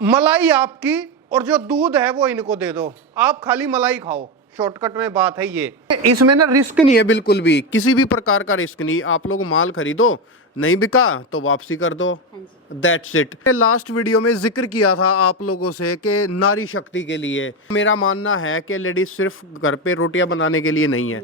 मलाई आपकी और जो दूध है वो इनको दे दो, आप खाली मलाई खाओ। शॉर्टकट में बात है ये। इसमें ना रिस्क नहीं है बिल्कुल भी, किसी भी प्रकार का रिस्क नहीं। आप लोग माल खरीदो, नहीं बिका तो वापसी कर दो, दैट्स इट। लास्ट वीडियो में जिक्र किया था आप लोगों से कि नारी शक्ति के लिए। मेरा मानना है कि लेडीज सिर्फ घर पे रोटियां बनाने के लिए नहीं है,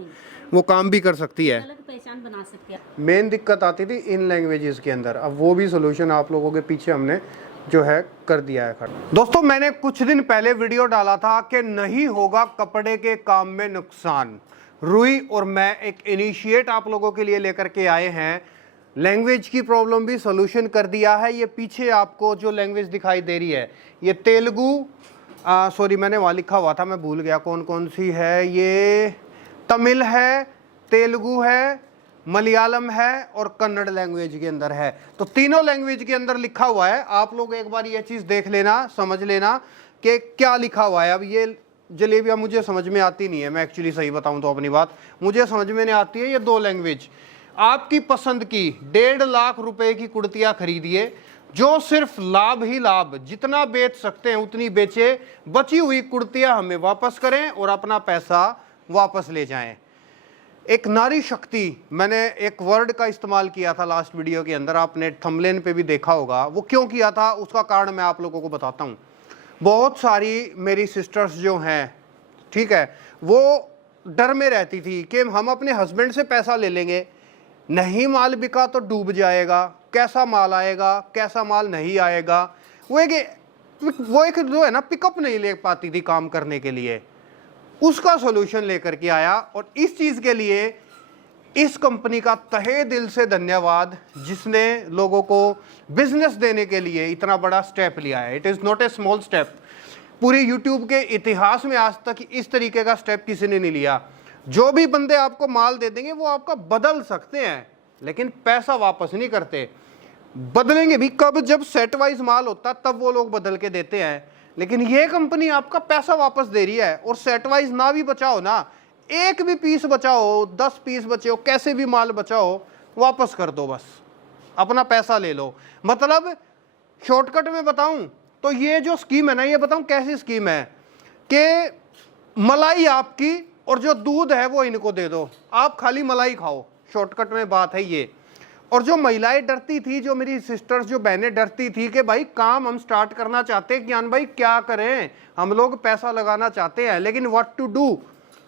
वो काम भी कर सकती है, अलग पहचान बना सकते हैं। मेन दिक्कत आती थी इन लैंग्वेजेस के अंदर, अब वो भी सोल्यूशन आप लोगों के पीछे हमने जो है कर दिया है। दोस्तों मैंने कुछ दिन पहले वीडियो डाला था कि नहीं होगा कपड़े के काम में नुकसान। रूही और मैं एक इनिशिएट आप लोगों के लिए लेकर के आए हैं। लैंग्वेज की प्रॉब्लम भी सोल्यूशन कर दिया है। ये पीछे आपको जो लैंग्वेज दिखाई दे रही है ये तेलुगु, सॉरी मैंने वहाँ लिखा हुआ था, मैं भूल गया कौन कौन सी है। ये तमिल है, तेलुगु है, मलयालम है और कन्नड़ लैंग्वेज के अंदर है। तो तीनों लैंग्वेज के अंदर लिखा हुआ है। आप लोग एक बार ये चीज़ देख लेना, समझ लेना कि क्या लिखा हुआ है। अब ये जलेबियाँ मुझे समझ में आती नहीं है, मैं एक्चुअली सही बताऊं तो अपनी बात मुझे समझ में नहीं आती है ये दो लैंग्वेज। आपकी पसंद की 1.5 लाख रुपए की कुर्तियाँ खरीदिए, जो सिर्फ लाभ ही लाभ, जितना बेच सकते हैं उतनी बेचे, बची हुई कुर्तियाँ हमें वापस करें और अपना पैसा वापस ले जाएं। एक नारी शक्ति, मैंने एक वर्ड का इस्तेमाल किया था लास्ट वीडियो के अंदर, आपने थंबनेल पे भी देखा होगा। वो क्यों किया था उसका कारण मैं आप लोगों को बताता हूँ। बहुत सारी मेरी सिस्टर्स जो हैं, ठीक है, वो डर में रहती थी कि हम अपने हस्बैंड से पैसा ले लेंगे, नहीं माल बिका तो डूब जाएगा, कैसा माल आएगा कैसा माल नहीं आएगा। वो एक जो है ना पिकअप नहीं ले पाती थी काम करने के लिए। उसका सॉल्यूशन लेकर के आया और इस चीज के लिए इस कंपनी का तहे दिल से धन्यवाद जिसने लोगों को बिजनेस देने के लिए इतना बड़ा स्टेप लिया है। It is not a small step. पूरी यूट्यूब के इतिहास में आज तक इस तरीके का स्टेप किसी ने नहीं लिया। जो भी बंदे आपको माल दे देंगे वो आपका बदल सकते हैं लेकिन पैसा वापस नहीं करते। बदलेंगे भी कब, जब सेट वाइज माल होता तब वो लोग बदल के देते हैं। लेकिन ये कंपनी आपका पैसा वापस दे रही है और सेट वाइज ना भी बचाओ ना, एक भी पीस बचाओ, 10 पीस बचे हो, कैसे भी माल बचाओ, वापस कर दो, बस अपना पैसा ले लो। मतलब शॉर्टकट में बताऊं तो ये जो स्कीम है ना, ये बताऊं कैसी स्कीम है कि मलाई आपकी और जो दूध है वो इनको दे दो, आप खाली मलाई खाओ। शॉर्टकट में बात है ये। और जो महिलाएं डरती थी, जो मेरी सिस्टर्स, जो बहनें डरती थी कि भाई काम हम स्टार्ट करना चाहते हैं, ज्ञान भाई क्या करें, हम लोग पैसा लगाना चाहते हैं लेकिन व्हाट टू डू,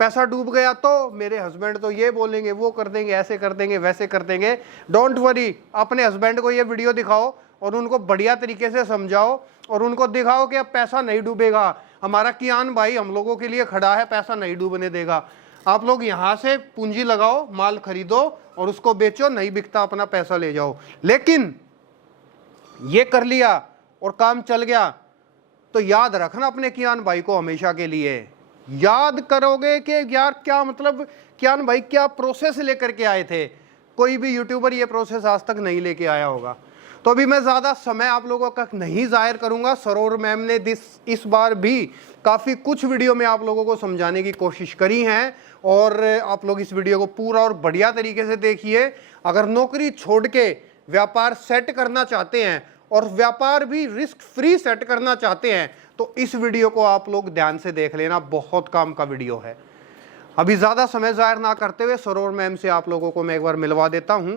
पैसा डूब गया तो मेरे हस्बैंड तो ये बोलेंगे, वो कर देंगे, ऐसे कर देंगे, वैसे कर देंगे। डोंट वरी, अपने हस्बैंड को ये वीडियो दिखाओ और उनको बढ़िया तरीके से समझाओ और उनको दिखाओ कि अब पैसा नहीं डूबेगा, हमारा कियान भाई हम लोगों के लिए खड़ा है, पैसा नहीं डूबने देगा। आप लोग यहाँ से पूंजी लगाओ, माल खरीदो और उसको बेचो, नहीं बिकता अपना पैसा ले जाओ। लेकिन ये कर लिया और काम चल गया तो याद रखना अपने कियान भाई को, हमेशा के लिए याद करोगे कि यार क्या मतलब कियान भाई क्या प्रोसेस लेकर के आए थे। कोई भी यूट्यूबर ये प्रोसेस आज तक नहीं लेके आया होगा। तो अभी मैं ज़्यादा समय आप लोगों का नहीं ज़ाहिर करूंगा। सरोवर मैम ने इस बार भी काफ़ी कुछ वीडियो में आप लोगों को समझाने की कोशिश करी है और आप लोग इस वीडियो को पूरा और बढ़िया तरीके से देखिए। अगर नौकरी छोड़ के व्यापार सेट करना चाहते हैं और व्यापार भी रिस्क फ्री सेट करना चाहते हैं तो इस वीडियो को आप लोग ध्यान से देख लेना, बहुत काम का वीडियो है। अभी ज़्यादा समय ज़ाहिर ना करते हुए सरोवर मैम से आप लोगों को मैं एक बार मिलवा देता हूँ।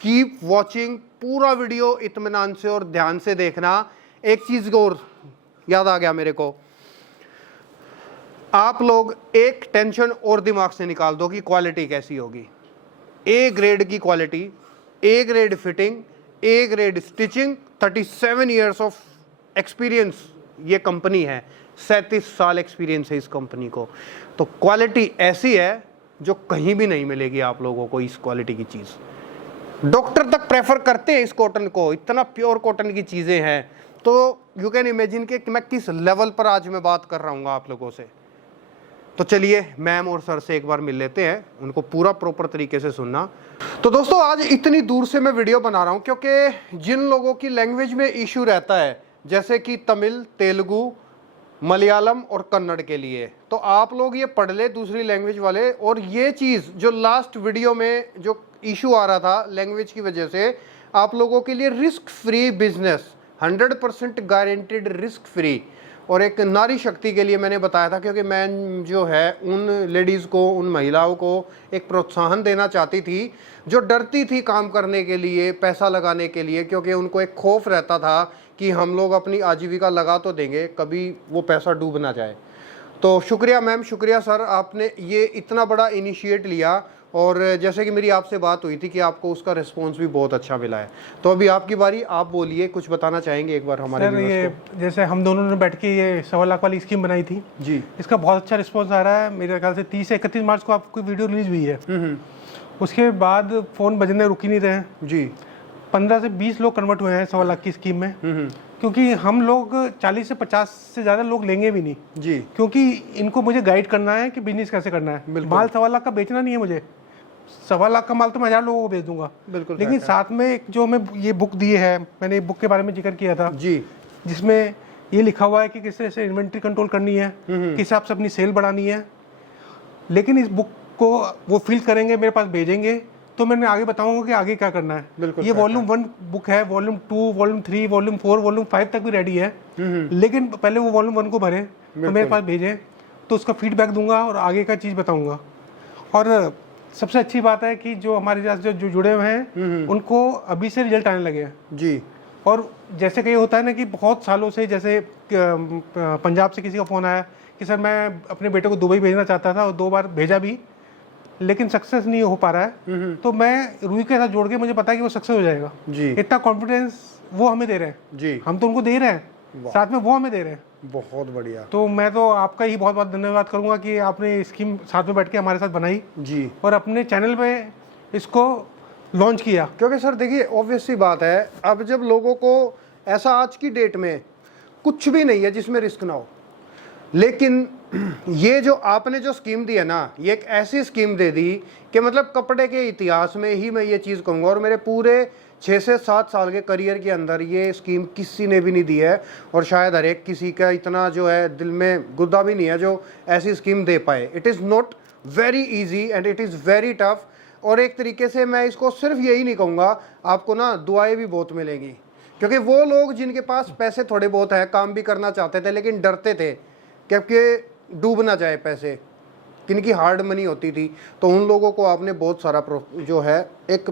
कीप वॉचिंग, पूरा वीडियो इत्मीनान से और ध्यान से देखना। एक चीज़ और याद आ गया मेरे को, आप लोग एक टेंशन और दिमाग से निकाल दो कि क्वालिटी कैसी होगी। ए ग्रेड की quality, A grade fitting, A grade stitching, 37 years of experience ये कंपनी है, 37 साल एक्सपीरियंस है इस कंपनी को। तो क्वालिटी ऐसी है जो कहीं भी नहीं मिलेगी आप लोगों को। इस क्वालिटी की चीज़ डॉक्टर तक प्रेफर करते हैं इस कॉटन को, इतना प्योर कॉटन की चीज़ें हैं। तो यू कैन इमेजिन कि मैं किस लेवल पर आज मैं बात कर रहा हूँ आप लोगों से। तो चलिए मैम और सर से एक बार मिल लेते हैं, उनको पूरा प्रॉपर तरीके से सुनना। तो दोस्तों आज इतनी दूर से मैं वीडियो बना रहा हूँ क्योंकि जिन लोगों की लैंग्वेज में इशू रहता है, जैसे कि तमिल, तेलुगु, मलयालम और कन्नड़ के लिए, तो आप लोग ये पढ़ ले दूसरी लैंग्वेज वाले। और ये चीज़ जो लास्ट वीडियो में जो इशू आ रहा था लैंग्वेज की वजह से, आप लोगों के लिए risk free business 100% guaranteed, risk free. और एक नारी शक्ति के लिए मैंने बताया था, क्योंकि मैं जो है उन लेडीज़ को, उन महिलाओं को एक प्रोत्साहन देना चाहती थी जो डरती थी काम करने के लिए, पैसा लगाने के लिए, क्योंकि उनको एक खौफ रहता था कि हम लोग अपनी आजीविका लगा तो देंगे, कभी वो पैसा डूब ना जाए। तो शुक्रिया मैम, शुक्रिया सर, आपने ये इतना बड़ा इनिशिएट लिया। और जैसे कि मेरी आपसे बात हुई थी कि आपको उसका रिस्पॉन्स भी बहुत अच्छा मिला है। तो अभी आपकी बारी, आप बोलिए, कुछ बताना चाहेंगे एक बार हमारे सर। ये जैसे हम दोनों ने बैठ के ये 1.25 लाख वाली स्कीम बनाई थी जी, इसका बहुत अच्छा रिस्पॉन्स आ रहा है। मेरे ख्याल से 30 से 31 मार्च को आपको वीडियो रिलीज हुई है। उसके बाद फ़ोन बजने रुक ही नहीं रहे हैं जी। 15 से 20 लोग कन्वर्ट हुए हैं 1.25 लाख की स्कीम में। क्योंकि हम लोग 40 से 50 से ज़्यादा लोग लेंगे भी नहीं जी, क्योंकि इनको मुझे गाइड करना है कि बिजनेस कैसे करना है। माल 1.25 लाख का बेचना नहीं है मुझे, 1.25 लाख का माल तो मैं 1000 लोगों को बेच दूंगा। बिल्कुल। लेकिन साथ में एक जो हमें ये बुक दी है, मैंने बुक के बारे में जिक्र किया था जी, जिसमें ये लिखा हुआ है कि किस तरह से इन्वेंट्री कंट्रोल करनी है, किस हिसाब से अपनी सेल बढ़ानी है। लेकिन इस बुक को वो फिल करेंगे, मेरे पास भेजेंगे, तो मैंने आगे बताऊंगा कि आगे क्या करना है। ये वॉल्यूम 1 बुक है, वॉल्यूम 2, वॉल्यूम 3, वॉल्यूम 4, वॉल्यूम 5 तक भी रेडी है। लेकिन पहले वो वॉल्यूम 1 को भरें, तो मेरे पास भेजें, तो उसका फीडबैक दूंगा और आगे का चीज़ बताऊंगा। और सबसे अच्छी बात है कि जो हमारे साथ जो जुड़े हुए हैं उनको अभी से रिजल्ट आने लगे हैं जी। और जैसे कि होता है ना कि बहुत सालों से, जैसे पंजाब से किसी का फ़ोन आया कि सर मैं अपने बेटे को दुबई भेजना चाहता था और 2 बार भेजा भी, लेकिन सक्सेस नहीं हो पा रहा है। तो मैं रूही के साथ जोड़ के, मुझे पता है कि वो सक्सेस हो जाएगा जी। इतना कॉन्फिडेंस वो हमें दे रहे हैं जी, हम तो उनको दे रहे हैं, साथ में वो हमें दे रहे हैं। बहुत बढ़िया। तो मैं तो आपका ही बहुत बहुत धन्यवाद करूंगा कि आपने स्कीम साथ में बैठ के हमारे साथ बनाई जी, और अपने चैनल पे इसको लॉन्च किया। क्योंकि सर देखिए, ऑब्वियस सी बात है, अब जब लोगों को ऐसा, आज की डेट में कुछ भी नहीं है जिसमें रिस्क ना हो, लेकिन ये जो आपने जो स्कीम दी है ना, ये एक ऐसी स्कीम दे दी कि मतलब कपड़े के इतिहास में ही मैं ये चीज़ कहूँगा, और मेरे पूरे 6 से 7 साल के करियर के अंदर ये स्कीम किसी ने भी नहीं दी है, और शायद हर एक किसी का इतना जो है दिल में गुद्दा भी नहीं है जो ऐसी स्कीम दे पाए। It is not very easy and it is very tough. और एक तरीके से मैं इसको सिर्फ यही नहीं कहूँगा, आपको ना दुआएं भी बहुत मिलेंगी, क्योंकि वो लोग जिनके पास पैसे थोड़े बहुत है, काम भी करना चाहते थे लेकिन डरते थे क्योंकि डूब ना जाए पैसे, किनकी हार्ड मनी होती थी, तो उन लोगों को आपने बहुत सारा जो है एक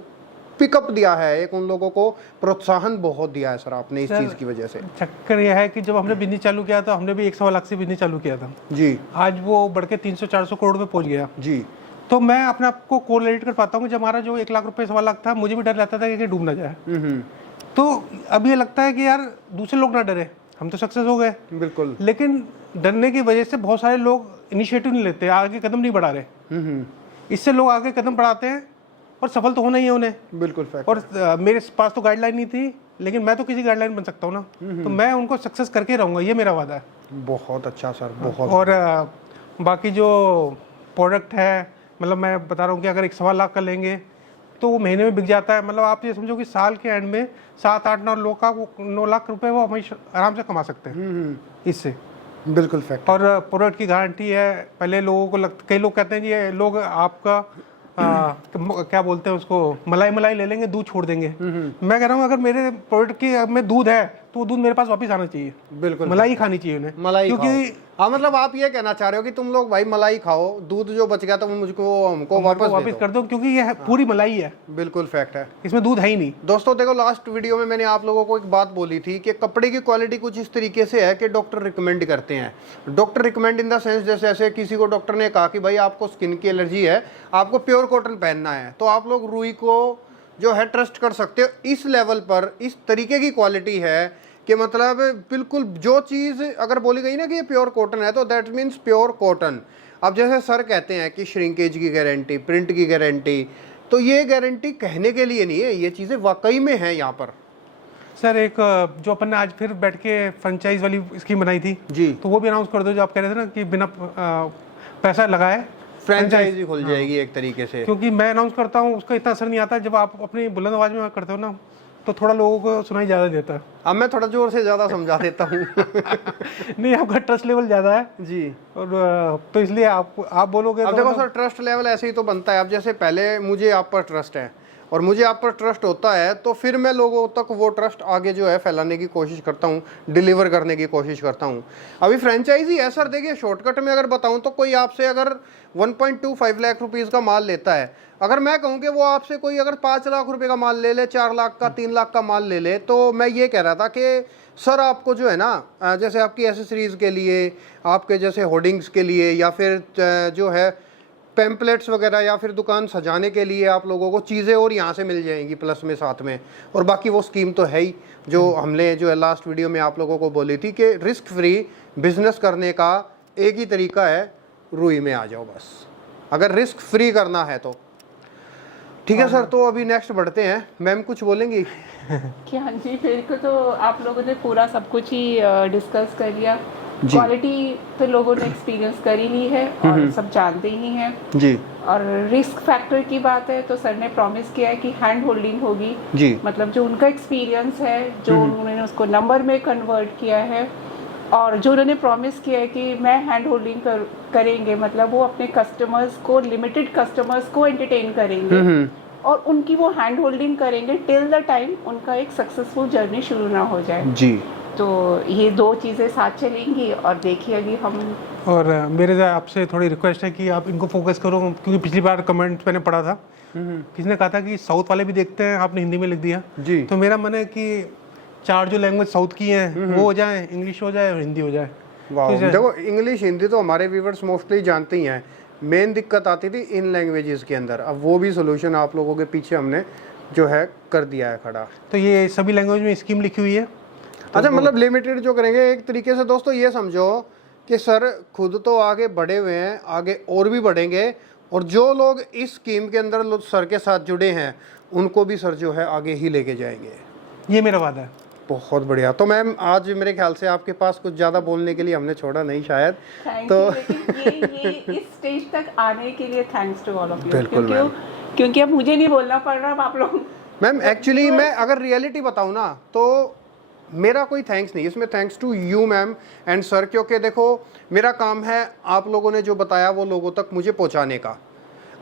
पिकअप दिया है, एक उन लोगों को प्रोत्साहन बहुत दिया है सर आपने इस चीज़ की वजह से। चक्कर यह है कि जब हमने बिजनेस चालू किया था, हमने भी 1.25 लाख से बिजनेस चालू किया था जी, आज वो बढ़ के 300-400 करोड़ में पहुंच गया जी। तो मैं अपने आप को कोरिलेट कर पाता हूँ कि जब हमारा जो 1 लाख रुपए 1.25 लाख था, मुझे भी डर रहता था कि डूब ना जाए। तो अब ये लगता है कि यार दूसरे लोग ना डरे, हम तो सक्सेस हो गए, बिल्कुल। लेकिन डरने की वजह से बहुत सारे लोग इनिशिएटिव नहीं लेते, आगे कदम नहीं बढ़ा रहे। इससे लोग आगे कदम बढ़ाते हैं और सफल तो होना ही है उन्हें। बिल्कुल। और मेरे पास तो गाइडलाइन नहीं थी, लेकिन मैं तो किसी गाइडलाइन बन सकता हूँ ना, तो मैं उनको सक्सेस करके रहूँगा, ये मेरा वादा है। बहुत अच्छा सर, बहुत। और बाकी जो प्रोडक्ट है, मतलब मैं बता रहा हूँ कि अगर 1.25 लाख का लेंगे तो वो महीने में बिक जाता है। मतलब आप ये समझो कि साल के एंड में 7-8-9 लाख रुपए वो हमें आराम से कमा सकते हैं इससे। बिल्कुल फैक्ट। और प्रोडक्ट की गारंटी है। पहले लोगों को कई लोग कहते हैं जी ये लोग आपका क्या बोलते हैं उसको, मलाई ले लेंगे, दूध छोड़ देंगे। मैं कह रहा हूँ अगर मेरे प्रोडक्ट की में दूध है तो दूध मेरे पास वापस आना चाहिए। बिल्कुल, मलाई खानी चाहिए उन्हें, मलाई, क्योंकि हाँ मतलब आप ये कहना चाह रहे हो कि तुम लोग भाई मलाई खाओ, दूध जो बच गया तो हमको वापस कर दो, क्योंकि ये पूरी मलाई है। बिल्कुल फैक्ट है, इसमें दूध है ही नहीं। दोस्तों देखो, लास्ट वीडियो में मैंने आप लोगों को एक बात बोली थी कि कपड़े की क्वालिटी कुछ इस तरीके से है कि डॉक्टर रिकमेंड करते हैं। Doctor recommend in the sense, जैसे ऐसे किसी को डॉक्टर ने कहा कि भाई आपको स्किन की एलर्जी है, आपको प्योर कॉटन पहनना है, तो आप लोग रूई को जो है ट्रस्ट कर सकते हो। इस लेवल पर इस तरीके की क्वालिटी है कि मतलब बिल्कुल जो चीज़ अगर बोली गई ना कि ये प्योर कॉटन है, तो दैट मीन्स प्योर कॉटन। अब जैसे सर कहते हैं कि श्रिंकेज की गारंटी, प्रिंट की गारंटी, तो ये गारंटी कहने के लिए नहीं है, ये चीज़ें वाकई में हैं यहाँ पर। सर एक जो अपन ने आज फिर बैठ के फ्रेंचाइज वाली स्कीम बनाई थी जी, तो वो भी अनाउंस कर दो, जो आप कह रहे थे ना कि बिना पैसा लगाए फ्रेंचाइजी खुल जाएगी एक तरीके से। क्योंकि मैं अनाउंस करता हूँ उसका इतना असर नहीं आता, जब आप अपनी बुलंद आवाज में करते हो ना तो थोड़ा लोगों को सुनाई ज़्यादा देता है। अब मैं थोड़ा जोर से ज़्यादा समझा देता हूँ। नहीं, आपका ट्रस्ट लेवल ज़्यादा है जी, और तो इसलिए आप बोलोगे। अब देखो सर, ट्रस्ट लेवल ऐसे ही तो बनता है। अब जैसे पहले मुझे आप पर ट्रस्ट है, और मुझे आप पर ट्रस्ट होता है तो फिर मैं लोगों तक वो ट्रस्ट आगे जो है फैलाने की कोशिश करता हूँ, डिलीवर करने की कोशिश करता हूँ। अभी फ्रेंचाइजी है सर, देखिए शॉर्टकट में अगर बताऊँ तो कोई आपसे अगर 1.25 लाख रुपीज़ का माल लेता है, अगर मैं कहूँ कि वो आपसे कोई अगर 5 लाख रुपए का माल ले ले, 4 लाख का, 3 लाख का माल ले ले, तो मैं ये कह रहा था कि सर आपको जो है ना जैसे आपकी एसेसरीज़ के लिए, आपके जैसे होर्डिंग्स के लिए, या फिर जो है पैम्पलेट्स वगैरह, या फिर दुकान सजाने के लिए आप लोगों को चीज़ें और यहाँ से मिल जाएंगी प्लस में साथ में। और बाकी वो स्कीम तो है ही जो हमने जो है लास्ट वीडियो में आप लोगों को बोली थी कि रिस्क फ्री बिजनेस करने का एक ही तरीका है, रुई में आ जाओ बस, अगर रिस्क फ्री करना है तो। ठीक है सर, तो अभी नेक्स्ट बढ़ते हैं। मैम कुछ बोलेंगी? कि हाँ जी, फिर को तो आप लोगों ने पूरा सब कुछ ही डिस्कस कर लिया। क्वालिटी तो लोगों ने एक्सपीरियंस कर ही ली है और सब जानते ही हैं जी। और रिस्क फैक्टर की बात है तो सर ने प्रॉमिस किया है कि हैंड होल्डिंग होगी जी। मतलब जो उनका एक्सपीरियंस है, जो उन्होंने उसको नंबर में कन्वर्ट किया है, और जो उन्होंने प्रॉमिस किया है कि मैं हैंड होल्डिंग करेंगे, मतलब वो अपने कस्टमर्स को, लिमिटेड कस्टमर्स को एंटरटेन करेंगे और उनकी वो हैंड होल्डिंग करेंगे टिल द टाइम उनका एक सक्सेसफुल जर्नी शुरू ना हो जाए जी। तो ये दो चीज़ें साथ चलेंगी और देखिएगी हम। और मेरे आपसे थोड़ी रिक्वेस्ट है कि आप इनको फोकस करो, क्योंकि पिछली बार कमेंट मैंने पढ़ा था, किसी ने कहा था कि साउथ वाले भी देखते हैं, आपने हिंदी में लिख दिया जी। तो मेरा मन है कि 4 जो लैंग्वेज साउथ की हैं वो हो जाए, इंग्लिश हो जाए और हिंदी हो जाए। वाह, देखो इंग्लिश हिंदी तो हमारे व्यूवर्स मोस्टली जानते ही हैं, मेन दिक्कत आती थी इन लैंग्वेजेस के अंदर। अब वो भी सोल्यूशन आप लोगों के पीछे हमने जो है कर दिया है खड़ा। तो ये सभी लैंग्वेज में स्कीम लिखी हुई है। अच्छा, मतलब लिमिटेड जो करेंगे एक तरीके से दोस्तों ये समझो कि सर खुद तो आगे बढ़े हुए हैं, आगे और भी बढ़ेंगे, और जो लोग इस स्कीम के अंदर सर के साथ जुड़े हैं उनको भी सर जो है आगे ही लेके जाएंगे, ये मेरा वादा है। बहुत बढ़िया। तो मैम आज मेरे ख्याल से आपके पास कुछ ज़्यादा बोलने के लिए हमने छोड़ा नहीं शायद, तो ये इस स्टेज तक आने के लिए thanks to all of you. बिल्कुल क्योंकि अब मुझे नहीं बोलना पड़ रहा, अब आप लोग। मैम एक्चुअली मैं अगर रियलिटी बताऊँ ना तो मेरा कोई थैंक्स नहीं, इसमें thanks to you ma'am and sir, क्योंकि देखो मेरा काम है आप लोगों ने जो बताया वो लोगों तक मुझे पहुंचाने का।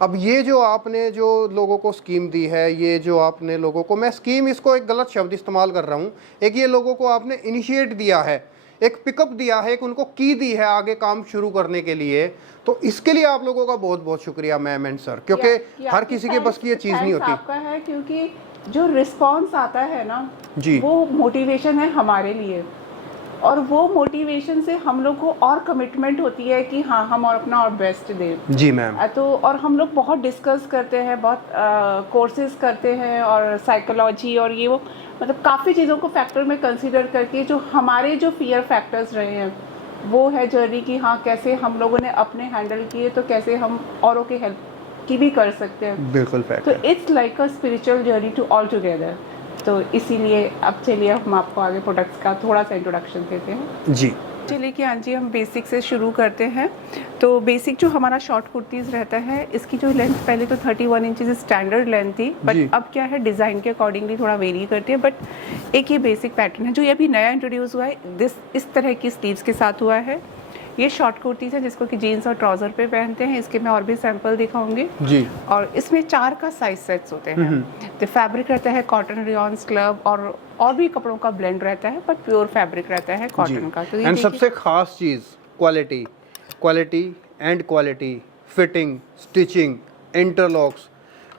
अब ये जो आपने जो लोगों को स्कीम दी है, ये जो आपने लोगों को, मैं स्कीम इसको एक गलत शब्द इस्तेमाल कर रहा हूँ, एक ये लोगों को आपने इनिशिएट दिया है, एक पिकअप दिया है, एक उनको की दी है आगे काम शुरू करने के लिए, तो इसके लिए आप लोगों का बहुत बहुत शुक्रिया मैम एंड सर, क्योंकि हर किसी के बस की ये चीज़ नहीं होती। आपका है क्योंकि जो रिस्पॉन्स आता है ना जी, वो मोटिवेशन है हमारे लिए, और वो मोटिवेशन से हम लोग को और कमिटमेंट होती है कि हाँ हम और अपना और बेस्ट दें। जी मैम। तो और हम लोग बहुत डिस्कस करते हैं, बहुत कोर्सेज करते हैं और साइकोलॉजी और ये वो, मतलब काफ़ी चीज़ों को फैक्टर में कंसीडर करके जो हमारे जो फियर फैक्टर्स रहे हैं वो है जर्नी की, हाँ कैसे हम लोगों ने अपने हैंडल किए तो कैसे हम औरों के हेल्प की भी कर सकते हैं। बिल्कुल तो it's like a spiritual journey to all together. तो इसीलिए अब चलिए हम आपको आगे प्रोडक्ट्स का थोड़ा सा इंट्रोडक्शन देते हैं। जी चलिए कि हाँ जी, हम बेसिक से शुरू करते हैं। तो बेसिक जो हमारा शॉर्ट कुर्तीज़ रहता है, इसकी जो लेंथ पहले तो 31 इंचेस स्टैंडर्ड लेंथ थी, बट अब क्या है डिज़ाइन के अकॉर्डिंगली थोड़ा वेरी करती है, बट एक ये बेसिक पैटर्न है जो ये अभी नया इंट्रोड्यूस हुआ है, इस तरह की स्लीव्स के साथ हुआ है। ये शॉर्ट कुर्तीज़ है जिसको कि जीन्स और ट्राउज़र पे पहनते हैं। इसके मैं और भी सैंपल दिखाऊंगी जी। और इसमें 4 का साइज सेट्स होते हैं। तो फैब्रिक रहता है कॉटन, रेयॉन, स्लब और भी कपड़ों का ब्लेंड रहता है, बट प्योर फैब्रिक रहता है कॉटन का। तो एंड सबसे खास चीज़ quality, quality and quality, fitting, stitching, interlocks,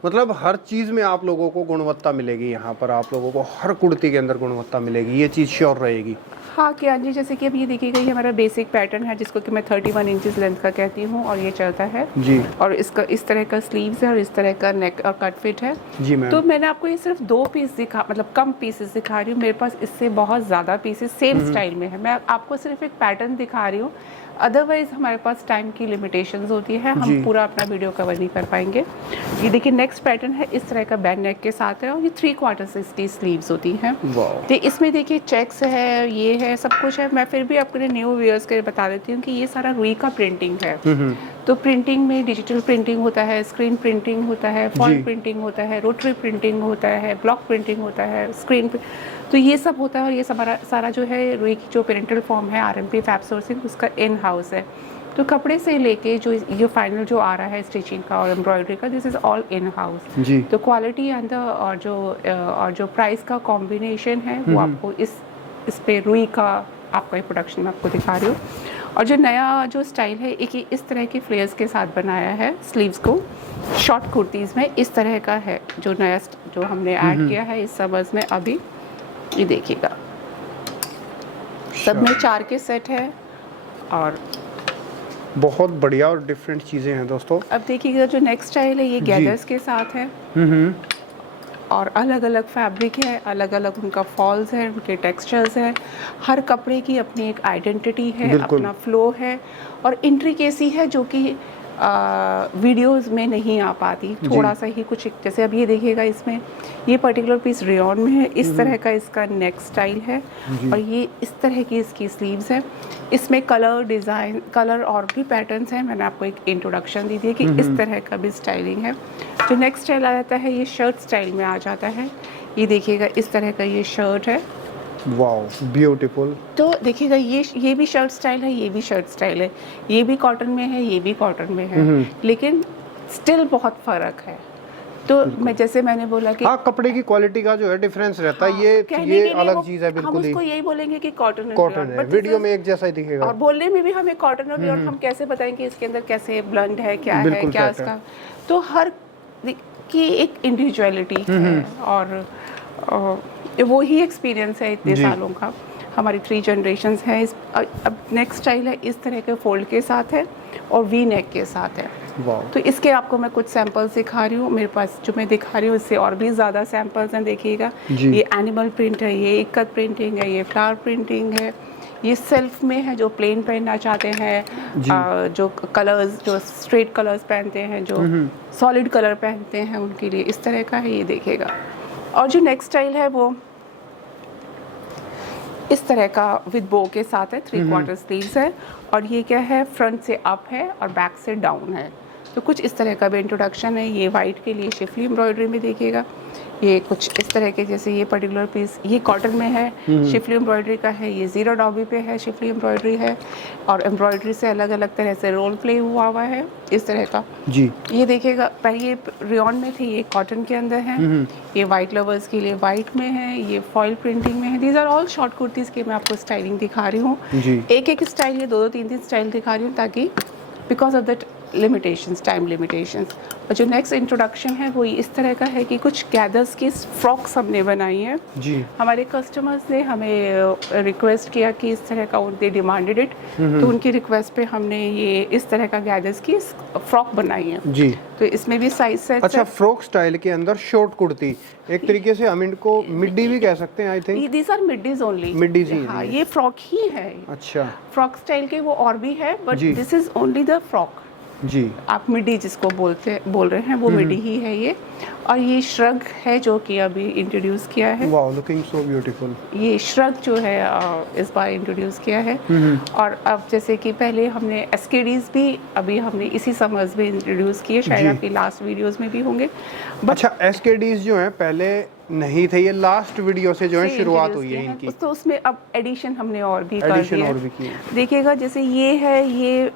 मतलब हर चीज़ में आप लोगों को गुणवत्ता मिलेगी। यहाँ पर आप लोगों को हर कुर्ती के अंदर गुणवत्ता मिलेगी, ये चीज़ श्योर रहेगी। हाँ कि हाँ जी, जैसे कि अब ये देखिएगा, ये हमारा बेसिक पैटर्न है जिसको कि मैं 31 इंचेस लेंथ का कहती हूँ और ये चलता है जी। और इसका इस तरह का स्लीव्स है और इस तरह का नेक और कट फिट है जी मैम। तो मैंने आपको ये सिर्फ 2 पीस दिखा, मतलब कम पीसेस दिखा रही हूँ। मेरे पास इससे बहुत ज़्यादा पीसेस सेम स्टाइल में है। मैं आपको सिर्फ एक पैटर्न दिखा रही हूँ, अदरवाइज हमारे पास टाइम की लिमिटेशंस होती है, हम पूरा अपना वीडियो कवर नहीं कर पाएंगे। ये देखिए नेक्स्ट पैटर्न है, इस तरह का बैंड नेक के साथ है और ये 3/4 इसकी स्लीव्स होती हैं। तो इसमें देखिए चेक्स है, ये है, सब कुछ है। मैं फिर भी अपने न्यू व्यूअर्स के लिए बता देती हूँ कि ये सारा रुई का प्रिंटिंग है। तो प्रिंटिंग में डिजिटल प्रिंटिंग होता है, स्क्रीन प्रिंटिंग होता है, फॉन्ट प्रिंटिंग होता है, रोटरी प्रिंटिंग होता है, ब्लॉक प्रिंटिंग होता है, स्क्रीन तो ये सब होता है। और ये सारा जो है रुई की जो पेरेंटल फॉर्म है RMP फैब सोर्सिंग, उसका इन हाउस है। तो कपड़े से लेके जो फाइनल जो आ रहा है स्टिचिंग का और एम्ब्रॉयडरी का, this is all in house जी। तो क्वालिटी एंड और जो प्राइस का कॉम्बिनेशन है वो आपको इस पे रुई का आपका ये प्रोडक्शन मैं आपको दिखा रही हूँ। और जो नया जो स्टाइल है एक इस तरह के फ्लेयर्स के साथ बनाया है, स्लीव्स को शॉर्ट कुर्तीज़ में इस तरह का है जो नया जो हमने ऐड किया है इस समर्स में अभी। ये देखिएगा सब में 4 के सेट है और बहुत बढ़िया और डिफरेंट चीज़ें हैं दोस्तों। अब देखिएगा जो नेक्स्ट स्टाइल है ये गैदर्स के साथ है और अलग अलग फैब्रिक है, अलग अलग उनका फॉल्स है, उनके टेक्सचर्स है, हर कपड़े की अपनी एक आइडेंटिटी है, अपना फ्लो है और इंट्रिकेसी है जो कि वीडियोस में नहीं आ पाती। थोड़ा सा ही कुछ जैसे अब ये देखिएगा इसमें ये पर्टिकुलर पीस रेयॉन में है, इस तरह का इसका नेक स्टाइल है और ये इस तरह की इसकी स्लीव्स है। इसमें कलर डिज़ाइन कलर और भी पैटर्न्स हैं, मैंने आपको एक इंट्रोडक्शन दी थी कि इस तरह का भी स्टाइलिंग है। जो नेक्स्ट स्टाइल आ जाता है ये शर्ट स्टाइल में आ जाता है। ये देखिएगा इस तरह का ये शर्ट है, वाओ ब्यूटीफुल। तो देखिएगा ये भी शर्ट स्टाइल है, ये भी शर्ट स्टाइल है, ये भी कॉटन में है, ये भी कॉटन में है, लेकिन स्टिल बहुत फ़र्क है। तो मैं जैसे मैंने बोला कि हाँ, कपड़े की क्वालिटी का जो है डिफरेंस रहता है। ये अलग चीज़ है बिल्कुल ही। हम उसको यही बोलेंगे कि कॉटन है, वीडियो में एक जैसा ही दिखेगा और बोलने में भी हमें कॉटन और हम कैसे बताएंगे इसके अंदर कैसे ब्लेंड है, क्या है, क्या इसका। तो हर की एक इंडिविजुअलिटी है और वो ही एक्सपीरियंस है इतने सालों का। हमारी 3 जनरेशंस हैं। अब नेक्स्ट स्टाइल है इस तरह के फोल्ड के साथ है और वी नेक के साथ है। तो इसके आपको मैं कुछ सैंपल्स दिखा रही हूँ, मेरे पास जो मैं दिखा रही हूँ इससे और भी ज़्यादा सैंपल्स हैं। देखिएगा ये एनिमल प्रिंट है, ये इक्कत प्रिंटिंग है, ये फ्लावर प्रिंटिंग है, ये सेल्फ में है जो प्लेन पहनना चाहते हैं, जो कलर्स जो स्ट्रेट कलर्स पहनते हैं, जो सॉलिड कलर पहनते हैं उनके लिए इस तरह का है। ये देखिएगा। और जो नेक्स्ट स्टाइल है वो इस तरह का विद बो के साथ है, 3/4 स्लीव्स है और ये क्या है फ्रंट से अप है और बैक से डाउन है। तो कुछ इस तरह का भी इंट्रोडक्शन है। ये वाइट के लिए शिफली एम्ब्रॉयडरी में देखिएगा, ये कुछ इस तरह के जैसे ये पर्टिकुलर पीस ये कॉटन में है, शिफली एम्ब्रॉयडरी का है, ये ज़ीरो डॉबी पे है, शिफली एम्ब्रॉयडरी है और एम्ब्रॉयडरी से अलग अलग तरह से रोल प्ले हुआ है इस तरह का जी। ये देखिएगा पहले ये रेयॉन में थी, ये कॉटन के अंदर है, ये वाइट लवर्स के लिए वाइट में है, ये फॉइल प्रिंटिंग में है। These are all short kurtis की मैं आपको स्टाइलिंग दिखा रही हूँ। एक एक स्टाइल, ये 2-2 3-3 स्टाइल दिखा रही हूँ ताकि because of that limitations, time limitations. और जो नेक्स्ट इंट्रोडक्शन है वो इस तरह का है कि कुछ गैदर्स की फ्रॉक्स हमने बनाई है जी। हमारे कस्टमर्स ने हमें रिक्वेस्ट किया कि इस तरह का दे डिमांडेड इट, तो उनकी रिक्वेस्ट पे हमने ये इस तरह का गैदर्स की फ्रॉक बनाई है जी। तो इसमें भी साइज सेट। अच्छा, फ्रॉक स्टाइल के अंदर शॉर्ट कुर्ती, एक तरीके से हम इनको मिड्डी भी कह सकते हैं। I think these are midis only, midis ही। हाँ, ये फ्रॉक ही है। अच्छा, फ्रॉक स्टाइल के वो और भी है but this is only the frock जी। आप मिडी जिसको बोल रहे हैं वो मिडी ही है ये। और ये श्रग है जो कि अभी इंट्रोड्यूस किया है। Wow, looking so beautiful. ये श्रग जो है इस बार इंट्रोड्यूस किया है। और अब जैसे कि पहले हमने एसकेडीज भी अभी हमने इसी समर्स में इंट्रोड्यूस किए, शायद आपकी लास्ट वीडियोस में भी होंगे। अच्छा, एसकेडीज जो है पहले नहीं थे, ये लास्ट वीडियो से जो है शुरुआत हुई है इनकी। तो उसमें अब एडिशन हमने और भी कर दिया। देखिएगा जैसे ये है, ये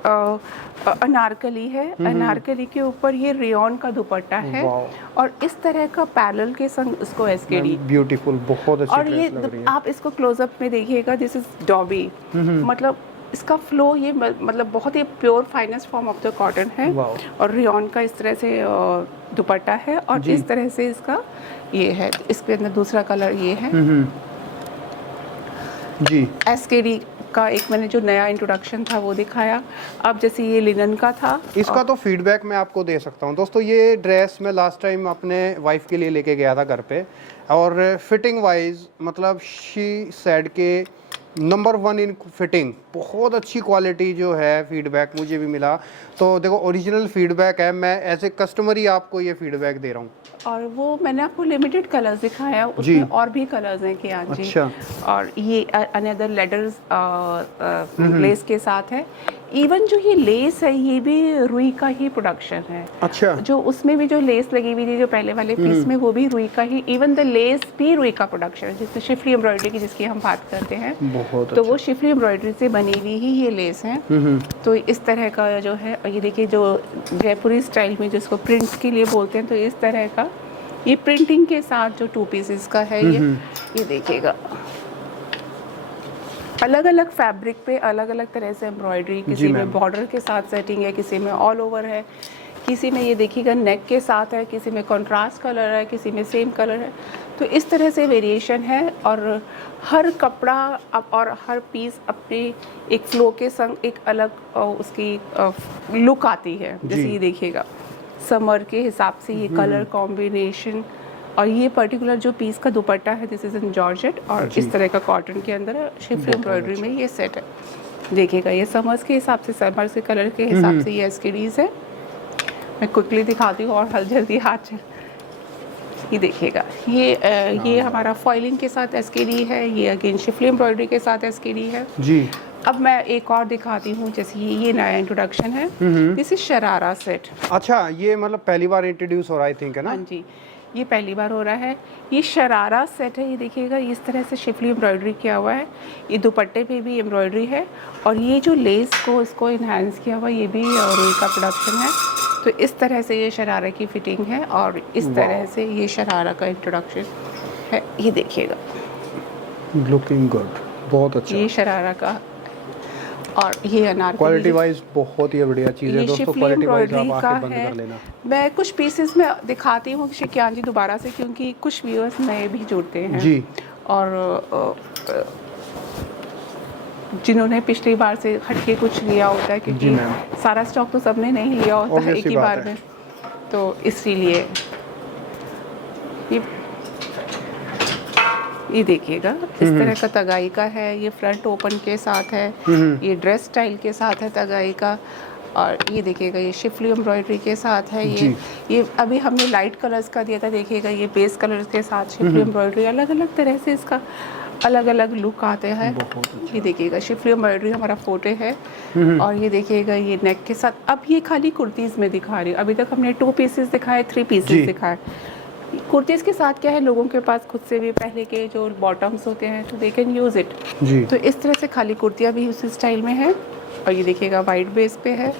अनारकली है, अनारकली के ऊपर ये रेयॉन का दुपट्टा है और इस तरह का पैरेलल के संग इसको एसकेडी ब्यूटीफुल, बहुत अच्छी और ये लग रही है। आप इसको क्लोजअप में देखिएगा, दिस इज डॉबी, मतलब इसका फ्लो ये मतलब बहुत ही pure finest form of the cotton है और रेयॉन का इस तरह से दुपट्टा है और इस तरह से इसका ये है। इसके अंदर दूसरा कलर ये है जी। एसकेडी का एक मैंने जो नया इंट्रोडक्शन था वो दिखाया। अब जैसे ये लिनन का था, इसका तो फीडबैक मैं आपको दे सकता हूँ दोस्तों। ये ड्रेस मैं लास्ट टाइम अपने वाइफ के लिए लेके गया था घर पे और फिटिंग वाइज मतलब शी सेड के नंबर 1 इन फिटिंग, बहुत अच्छी क्वालिटी जो है, फीडबैक मुझे भी मिला। तो देखो ओरिजिनल फीडबैक है, मैं एज ए कस्टमर ही आपको ये फीडबैक दे रहा हूँ। और वो मैंने आपको लिमिटेड कलर्स दिखाया, उसमें और भी कलर्स हैं कि जी। और ये अनदर लेडर्स लेस के साथ है। इवन जो ये लेस है ये भी रुई का ही प्रोडक्शन है। अच्छा, जो उसमें भी जो लेस लगी हुई थी जो पहले वाले पीस में, वो भी रुई का ही, इवन द लेस भी रुई का प्रोडक्शन है, जिसमें शिफली एम्ब्रॉयडरी की जिसकी हम बात करते हैं, बहुत तो वो शिफली एम्ब्रॉयडरी से बनी हुई ही ये लेस है। तो इस तरह का जो है, ये देखिए जो जयपुरी स्टाइल में जिसको प्रिंट्स के लिए बोलते हैं, तो इस तरह का ये प्रिंटिंग के साथ जो 2 पीसेस का है ये देखिएगा अलग अलग फैब्रिक पे अलग अलग तरह से एम्ब्रॉयडरी, किसी में बॉर्डर के साथ सेटिंग है, किसी में ऑल ओवर है, किसी में ये देखिएगा नेक के साथ है, किसी में कंट्रास्ट कलर है, किसी में सेम कलर है। तो इस तरह से वेरिएशन है और हर कपड़ा और हर पीस अपने एक फ्लो के संग एक अलग उसकी लुक आती है। जैसे ये देखिएगा समर के हिसाब से ये कलर कॉम्बिनेशन, और ये पर्टिकुलर जो पीस का दुपट्टा है दिस इज इन जॉर्जेट, और इस तरह का कॉटन के अंदर शिफली एम्ब्रॉयडरी में ये सेट है। देखिएगा ये समर्स के हिसाब से, समर्स के कलर के हिसाब से ये एसकेडीज है। मैं क्विकली दिखाती हूँ और हल जल्दी हाथ चल। ये देखिएगा ये हमारा फॉइलिंग के साथ एसकेडी है, ये अगेन शिफली एम्ब्रॉयडरी के साथ एसकेडी है जी। अब मैं एक और दिखाती हूँ, जैसे ये नया इंट्रोडक्शन है, दिस इज शरारा सेट। अच्छा, ये मतलब पहली बार इंट्रोड्यूस हो रहा है, आई थिंक, है ना? हाँ जी, ये पहली बार हो रहा है। ये शरारा सेट है, ये देखिएगा इस तरह से शिफली एम्ब्रॉयडरी किया हुआ है, ये दुपट्टे पे भी एम्ब्रॉयडरी है, और ये जो लेस को इसको इन्हांस किया हुआ ये भी रुई का प्रोडक्शन है। तो इस तरह से ये शरारा की फिटिंग है और इस तरह से ये शरारा का इंट्रोडक्शन है। ये देखिएगा लुकिंग गुड, बहुत अच्छा। ये शरारा का, और ये अनारकली क्वालिटी वाइज बहुत ही बढ़िया चीज़ है दोस्तों। क्वालिटी वाइज आप आके बंद कर लेना। मैं कुछ पीसेस में दिखाती हूँ शिक्यान जी दोबारा से, क्योंकि कुछ व्यूअर्स नए भी जुड़ते हैं जी, और जिन्होंने पिछली बार से हटके कुछ लिया होता है, क्योंकि सारा स्टॉक तो सबने नहीं लिया होता है एक ही बार में, तो इसीलिए ये देखिएगा इस तरह का तगाई का है, ये फ्रंट ओपन के साथ है, ये ड्रेस स्टाइल के साथ है तगाई का, और ये देखिएगा ये शिफली एम्ब्रॉयडरी के साथ है। ये अभी हमने लाइट कलर्स का दिया था, देखिएगा ये बेस कलर्स के साथ शिफली एम्ब्रॉयडरी, अलग अलग तरह से इसका अलग अलग लुक आते हैं। ये देखिएगा शिफली एम्ब्रॉयडरी हमारा फोटे है, और ये देखिएगा ये नेक के साथ। अब ये खाली कुर्तीज़ में दिखा रही हूँ, अभी तक हमने 2 पीसेस दिखाए, 3 पीसेस दिखाए। कुर्तीज़ के साथ क्या है, लोगों के पास खुद से भी पहले के जो बॉटम्स होते हैं, तो दे कैन यूज़ इट। तो इस तरह से खाली कुर्तियाँ भी उसी स्टाइल में है, और ये देखिएगा वाइट बेस पे है,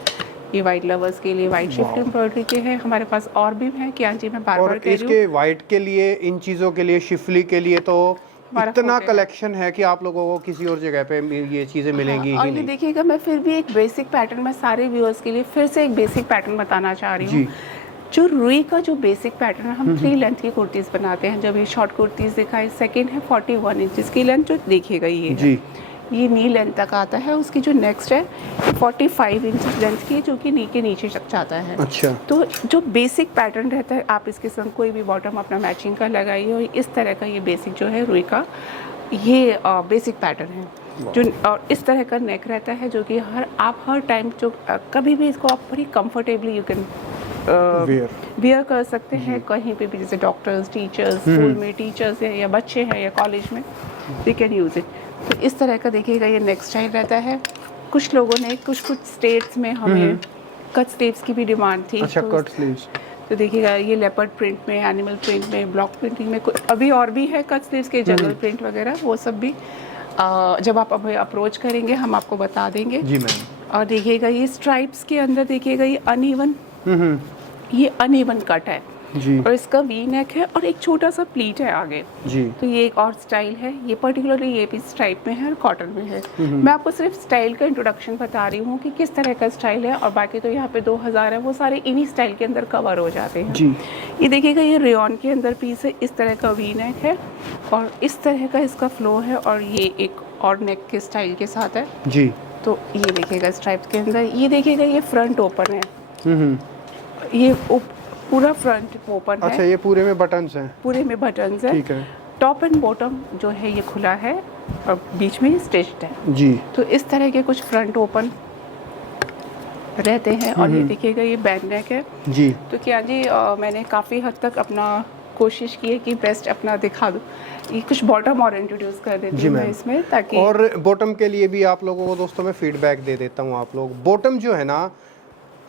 ये वाइट लवर्स के लिए वाइट शिफ्ट एम्ब्रॉयडरी के हैं। हमारे पास और भी हैं, क्या जी मैं बार बार कह रही हूँ। इसके वाइट के लिए, इन चीज़ों के लिए, शिफली के लिए तो इतना कलेक्शन है कि आप लोगों को किसी और जगह पे ये चीज़ें मिलेंगी ही और नहीं। ये देखिएगा मैं फिर भी एक बेसिक पैटर्न, मैं सारे व्यूअर्स के लिए फिर से एक बेसिक पैटर्न बताना चाह रही हूँ। जो रुई का जो बेसिक पैटर्न है, हम 3 लेंथ की कुर्तीज़ बनाते हैं। जब ये शॉर्ट कुर्तीज़ दिखाई, सेकंड है 41 इंचेस की लेंथ, जो देखिएगा ये नी लेंथ तक आता है। उसकी जो नेक्स्ट है 45 इंच लेंथ की, जो कि नी के नीचे तक जाता है। अच्छा, तो जो बेसिक पैटर्न रहता है, आप इसके संग कोई भी बॉटम अपना मैचिंग का लगाइए, और इस तरह का ये बेसिक जो है रुई का ये बेसिक पैटर्न है। जो और इस तरह का नेक रहता है, जो कि आप हर टाइम जो कभी भी इसको आप बड़ी कंफर्टेबली यू कैन वियर कर सकते हैं, कहीं पे भी, जैसे डॉक्टर्स, टीचर्स, स्कूल में टीचर्स हैं या बच्चे हैं या कॉलेज में, दे कैन यूज़ इट। तो इस तरह का देखिएगा ये नेक स्टाइल रहता है। कुछ लोगों ने कुछ स्टेट्स में हमें कट स्लीव्स की भी डिमांड थी। अच्छा, कट स्लीव्स। तो देखिएगा ये लेपर्ड प्रिंट में, एनिमल प्रिंट में, ब्लॉक प्रिंटिंग में, अभी और भी है कट स्लीव्स के, जनरल प्रिंट वगैरह, वो सब भी जब आप हमें अप्रोच करेंगे हम आपको बता देंगे। जी मैम। और देखिएगा ये स्ट्राइप्स के अंदर देखिएगा ये अनइवन कट है जी, और इसका वी नेक है और एक छोटा सा प्लीट है आगे जी। तो ये एक और स्टाइल है, ये पर्टिकुलरली ये भी स्ट्राइप में है और कॉटन में है। मैं आपको सिर्फ स्टाइल का इंट्रोडक्शन बता रही हूँ कि किस तरह का स्टाइल है, और बाकी तो यहाँ पे 2000 है, वो सारे इन्हीं स्टाइल के अंदर कवर हो जाते हैं जी। ये देखिएगा ये रेयॉन के अंदर पीस है, इस तरह का वी नेक है और इस तरह का इसका फ्लो है, और ये एक और नेक के स्टाइल के साथ है जी। तो ये देखिएगा स्ट्राइप्स के अंदर, ये देखिएगा ये फ्रंट ओपन है, ये पूरा फ्रंट ओपन है। अच्छा, ये पूरे में बटन्स हैं? पूरे में बटन्स है, ठीक है। टॉप एंड बॉटम जो है ये खुला है और बीच में स्टिच्ड है जी। तो इस तरह के कुछ फ्रंट ओपन रहते हैं। और ये देखिएगा ये बैक नेक है जी। तो क्या जी मैंने काफ़ी हद तक अपना कोशिश की है कि बेस्ट अपना दिखा दूँ। ये कुछ बॉटम और इंट्रोड्यूस कर देती जी हूँ मैं मैम। इसमें, ताकि और बॉटम के लिए भी आप लोगों को दोस्तों मैं फीडबैक दे देता हूँ। आप लोग बॉटम जो है ना,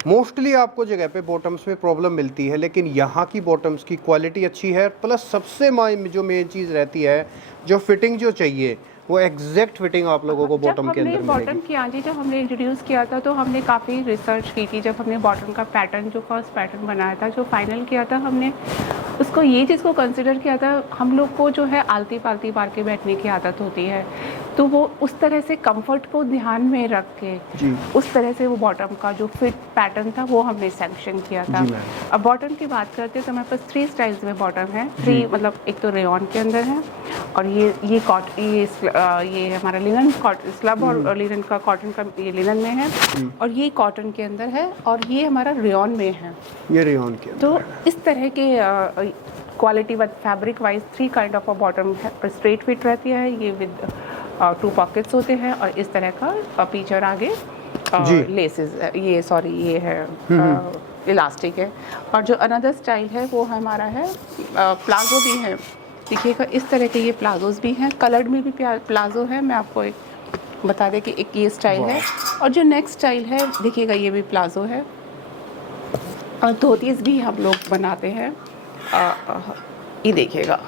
मोस्टली आपको जगह पे बॉटम्स में प्रॉब्लम मिलती है, लेकिन यहाँ की बॉटम्स की क्वालिटी अच्छी है। प्लस सबसे जो मेन चीज़ रहती है, जो फिटिंग जो चाहिए वो एग्जैक्ट फिटिंग आप लोगों को बॉटम के अंदर बॉटम मिलेगी। की आंधी जब हमने इंट्रोड्यूस किया था तो हमने काफ़ी रिसर्च की थी। जब हमने बॉटम का पैटर्न, जो फर्स्ट पैटर्न बनाया था, जो फाइनल किया था, हमने उसको ये चीज़ को कंसिडर किया था। हम लोग को जो है आलती पालती मार के बैठने की आदत होती है, तो वो उस तरह से कंफर्ट को ध्यान में रख के जी। उस तरह से वो बॉटम का जो फिट पैटर्न था वो हमने सैंक्शन किया था। जी मैम। अब बॉटम की बात करते हैं तो हमारे पास 3 स्टाइल्स में बॉटम है। 3 मतलब एक तो रेयॉन के अंदर है, और ये हमारा लिनन स्लब और लिनन का कॉटन का, ये लिनन में है, और ये कॉटन के अंदर है, और ये हमारा रेयॉन में है। ये रेयॉन के तो इस तरह के quality fabric wise 3 kind of a bottom है। स्ट्रेट फिट रहती है ये, विद 2 पॉकेट्स होते हैं, और इस तरह का पीछे और आगे लेसेस, ये है इलास्टिक है। और जो अनदर स्टाइल है वो हमारा है प्लाजो भी है। देखिएगा इस तरह के ये प्लाजोस भी हैं, कलर्ड में भी प्लाजो है। मैं आपको एक बता दें कि एक ये स्टाइल है, और जो नेक्स्ट स्टाइल है देखिएगा ये भी प्लाजो है। और धोतीस भी हम लोग बनाते हैं। ये देखिएगा,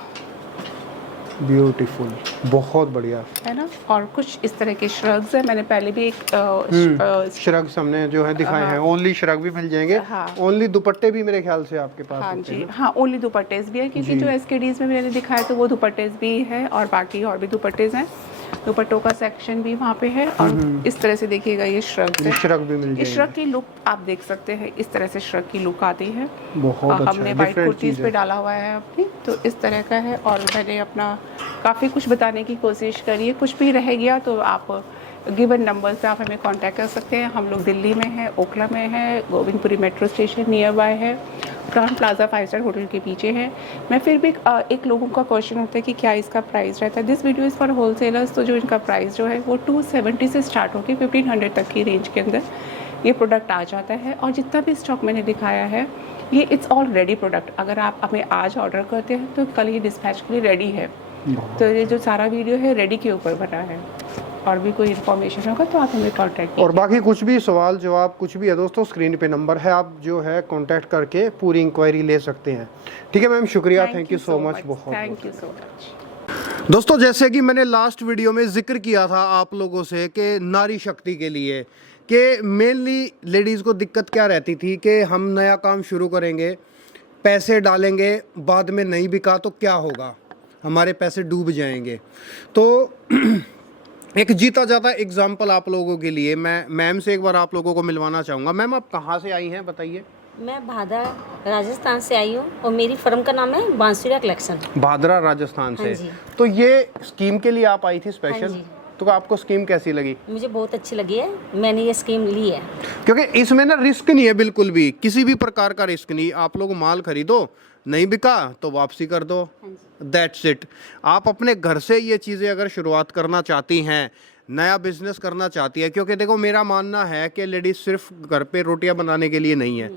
ब्यूटीफुल, बहुत बढ़िया है ना। और कुछ इस तरह के श्रग्स हैं, मैंने पहले भी एक श्रग्स हमने जो है दिखाए हैं। ओनली श्रग भी मिल जाएंगे। हाँ। ओनली दुपट्टे भी मेरे ख्याल से आपके पास हाँ होते जी, हैं ना? हाँ, ओनली दुपट्टेज भी है, क्योंकि जो एसकेडीज में मैंने दिखाया तो वो दुपट्टेज भी है, और बाकी और भी दुपट्टेज हैं। दुपट्टों का सेक्शन भी वहाँ पे है। और इस तरह से देखिएगा ये श्रग है। श्रग भी मिल इस जाएंगे। श्रग की लुक आप देख सकते हैं, इस तरह से श्रग की लुक आती है। बहुत अच्छा हमने है, वाइट different कुर्तीज़ चीज़ पे है। डाला हुआ है अपनी, तो इस तरह का है। और मैंने अपना काफ़ी कुछ बताने की कोशिश करी है। कुछ भी रह गया तो आप गिवन नंबर से आप हमें कांटेक्ट कर सकते हैं। हम लोग दिल्ली में हैं, ओखला में है, Govindpuri metro station near by है, क्राउन प्लाजा 5 स्टार होटल के पीछे है। मैं फिर भी एक लोगों का क्वेश्चन होता है कि क्या इसका प्राइस रहता है। This video is for wholesalers. तो जो इनका प्राइस जो है वो 270 से स्टार्ट होकर 1500 तक की रेंज के अंदर ये प्रोडक्ट आ जाता है। और जितना भी स्टॉक मैंने दिखाया है ये इट्स ऑल रेडी प्रोडक्ट। अगर आप हमें आज ऑर्डर करते हैं तो कल ये डिस्पैच के लिए रेडी है। तो ये जो सारा वीडियो है रेडी के ऊपर बना है। और भी कोई इन्फॉर्मेशन होगा तो आप हमें कांटेक्ट और बाकी कुछ भी सवाल जवाब कुछ भी है दोस्तों, स्क्रीन पे नंबर है, आप जो है कांटेक्ट करके पूरी इंक्वायरी ले सकते हैं। ठीक है मैम, शुक्रिया, थैंक यू सो मच। बहुत थैंक यू सो मच। दोस्तों, जैसे कि मैंने लास्ट वीडियो में जिक्र किया था आप लोगों से कि नारी शक्ति के लिए कि मेनली लेडीज़ को दिक्कत क्या रहती थी कि हम नया काम शुरू करेंगे, पैसे डालेंगे, बाद में नहीं बिका तो क्या होगा, हमारे पैसे डूब जाएंगे। तो एक जीता जाता एग्जाम्पल आप लोगों के लिए मैं मैम से एक बार आप लोगों को मिलवाना चाहूँगा। मैम, आप कहाँ से आई हैं बताइए। मैं भादरा राजस्थान से आई हूँ, और मेरी फर्म का नाम है बांसुरिया कलेक्शन। भादरा राजस्थान हाँ से। जी। तो ये स्कीम के लिए आप आई थी हाँ स्पेशल? जी। तो आपको स्कीम कैसी लगी? मुझे बहुत अच्छी लगी है, मैंने ये स्कीम ली है। क्योंकि इसमें ना रिस्क नहीं है, बिल्कुल भी किसी भी प्रकार का रिस्क नहीं। आप लोग माल खरीदो, नहीं बिका तो वापसी कर दो, दैट्स इट। आप अपने घर से ये चीज़ें अगर शुरुआत करना चाहती हैं, नया बिजनेस करना चाहती है, क्योंकि देखो मेरा मानना है कि लेडीज सिर्फ घर पे रोटियां बनाने के लिए नहीं है,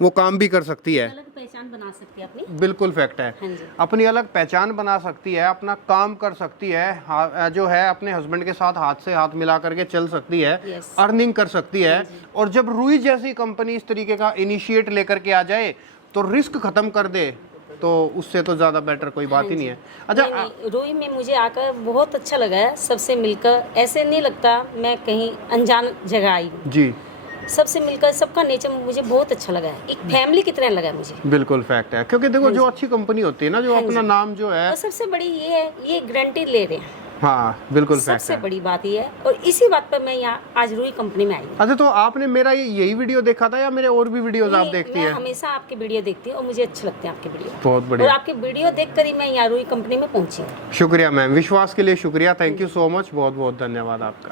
वो काम भी कर सकती है। अलग पहचान बना सकती है अपनी। बिल्कुल फैक्ट है। हाँ जी। अपनी अलग पहचान बना सकती है, अपना काम कर सकती है, जो है अपने हस्बैंड के साथ हाथ से हाथ मिला करके चल सकती है, Yes। अर्निंग कर सकती है। और जब रुई जैसी कंपनी इस तरीके का इनिशिएट लेकर के आ जाए तो रिस्क खत्म कर दे, तो उससे तो ज़्यादा बेटर कोई बात ही नहीं है। अच्छा, नहीं, रुई में मुझे आकर बहुत अच्छा लगा है, सबसे मिलकर ऐसे नहीं लगता मैं कहीं अनजान जगह आई हूँ। जी, सबसे मिलकर सबका नेचर मुझे बहुत अच्छा लगा है, एक फैमिली की तरह लगा है मुझे। बिल्कुल फैक्ट है। क्योंकि देखो जो अच्छी कंपनी होती है ना, जो अपना नाम जो है, और सबसे बड़ी ये है, ये गारंटी ले रहे हैं। हाँ बिल्कुल फैक्ट सबसे है। बड़ी बात ये है, और इसी बात पर मैं यहाँ आज रुई कंपनी में आई हूँ। अच्छा, तो आपने मेरा यही वीडियो देखा था या मेरे और भी वीडियोस आप देखती मैं हैं? हमेशा आपकी वीडियो देखती हूँ और मुझे अच्छे लगते हैं आपके वीडियो। बहुत और बढ़िया, आपकी वीडियो देखकर ही मैं यहाँ रुई कंपनी में पहुंची हूँ। शुक्रिया मैम, विश्वास के लिए शुक्रिया, थैंक यू सो मच, बहुत बहुत धन्यवाद आपका।